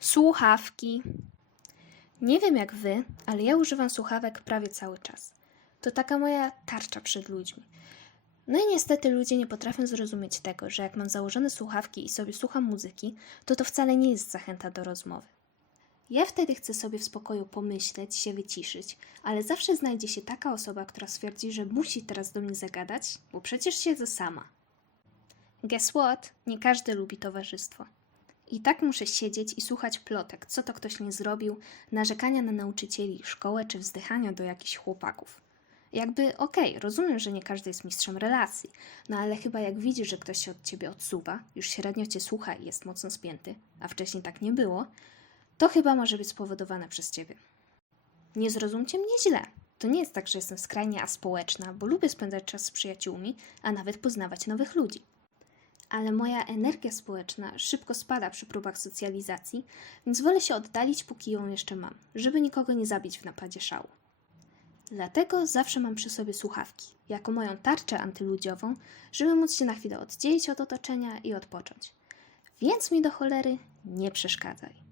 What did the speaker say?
Słuchawki. Nie wiem jak wy, ale ja używam słuchawek prawie cały czas. To taka moja tarcza przed ludźmi. No i niestety ludzie nie potrafią zrozumieć tego, że jak mam założone słuchawki i sobie słucham muzyki, to to wcale nie jest zachęta do rozmowy. Ja wtedy chcę sobie w spokoju pomyśleć, się wyciszyć, ale zawsze znajdzie się taka osoba, która stwierdzi, że musi teraz do mnie zagadać, bo przecież siedzę sama. Guess what? Nie każdy lubi towarzystwo. I tak muszę siedzieć i słuchać plotek, co to ktoś nie zrobił, narzekania na nauczycieli, szkołę czy wzdychania do jakichś chłopaków. Jakby okej, rozumiem, że nie każdy jest mistrzem relacji, no ale chyba jak widzisz, że ktoś się od ciebie odsuwa, już średnio cię słucha i jest mocno spięty, a wcześniej tak nie było, to chyba może być spowodowane przez ciebie. Nie zrozumcie mnie źle. To nie jest tak, że jestem skrajnie aspołeczna, bo lubię spędzać czas z przyjaciółmi, a nawet poznawać nowych ludzi ale moja energia społeczna szybko spada przy próbach socjalizacji, więc wolę się oddalić, póki ją jeszcze mam, żeby nikogo nie zabić w napadzie szału. Dlatego zawsze mam przy sobie słuchawki, jako moją tarczę antyludziową, żeby móc się na chwilę oddzielić od otoczenia i odpocząć. Więc mi do cholery nie przeszkadzaj.